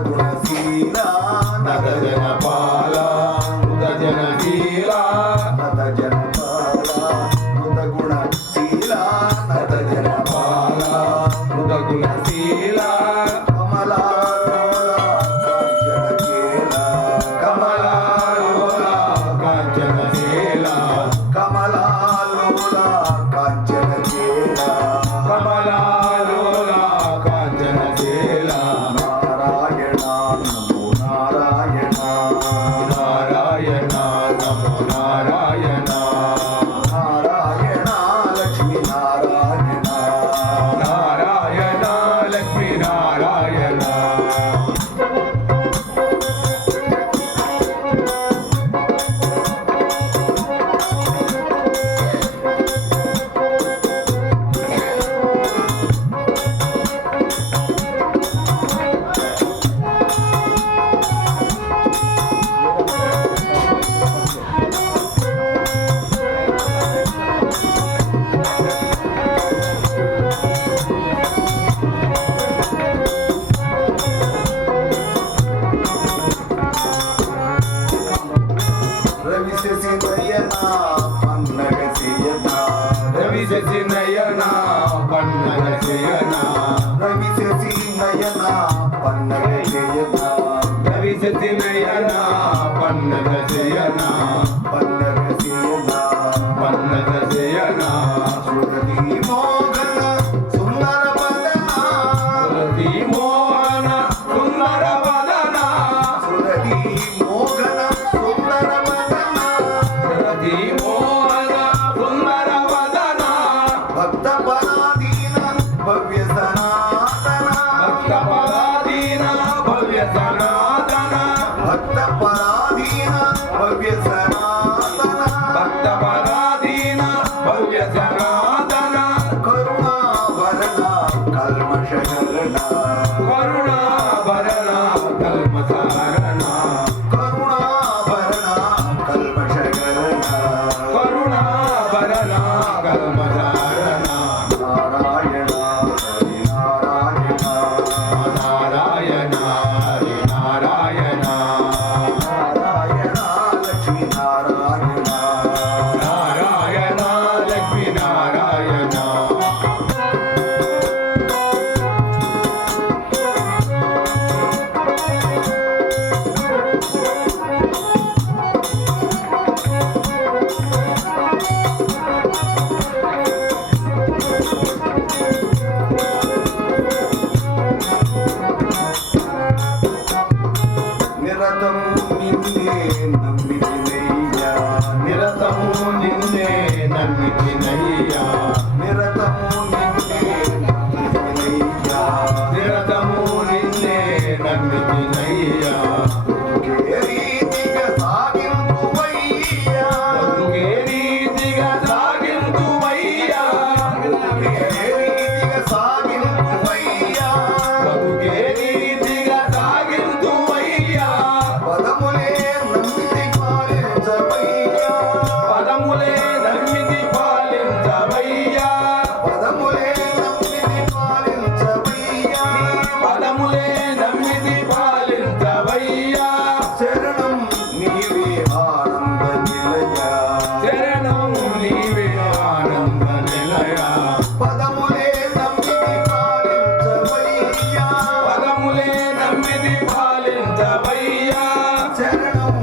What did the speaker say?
గుణశీల నద జన పాల మృత జనశీల నద జన పాల మృత గుణశీల నద జన పాల మృత గుణశీల కమలాలోల కాంచన చేల కమలాలోల కాంచన చేల కమలాలోల కాంచన చేల నారాయణ నమో నారాయణ నారాయణ నమో నారాయణ నారాయణ లక్ష్మీ నారాయణ నారాయణ లక్ష్మీ నారాయణ రవిశశి నయన పన్నగ చేయన రవిశశి నయన పన్నగ చేయన రవిశశి నయన పన్నగ చేయన పన్నగ చేయన పన్నగ చేయన సురతి మోహన సుందర వదన సురతి మోహన సుందర వదన సురతి మోహన సుందర వదన సురతి మోహన సుందర వదన భక్త పరాధీన భవ్య సనాతన భక్త పరాధీన భవ్య సనాతన భక్త పరాధీన భవ్య సనాతన భక్త పరాధీన భవ్య సనాతన కరుణాభరణ కల్మషహరణ కరుణాభరణ కల్మషహరణ కరుణాభరణ కల్మషహరణ కరుణాభరణ కల్మషహరణ నారాయణ హరి నారాయణ నారాయణ హరి నారాయణ నారాయణ లక్ష్మీ నారాయణ నారాయణ లక్ష్మీ నారాయణ నిరతము నిన్నే నమ్మితినయ్యా నిరతము నిన్నే నమ్మితినయ్యా నిరతము నిన్నే నమ్మితినయ్యా నిరతము నిన్నే నమ్మితినయ్యా ఒకే రీతిగా సాగింతువయ్యా ఒకే రీతిగా సాగింతువయ్యా ఒకే రీతిగా సాగింతువయ్యా ఒకే రీతిగా సాగింతువయ్యా పదములే నమ్మితి పాలించవయ్యా పదములే నమ్మితి పాలించవయ్యా పదములే నమ్మితి పాలించవయ్యా పదములే నమ్మితి పాలించవయ్యా శరణం నీవే ఆనంద నిలయ శరణం నీవే ఆనంద నిలయ పదములే నమ్మితి పాలించవయ్యా పదములే నమ్మితి పాలించవయ్యా శరణం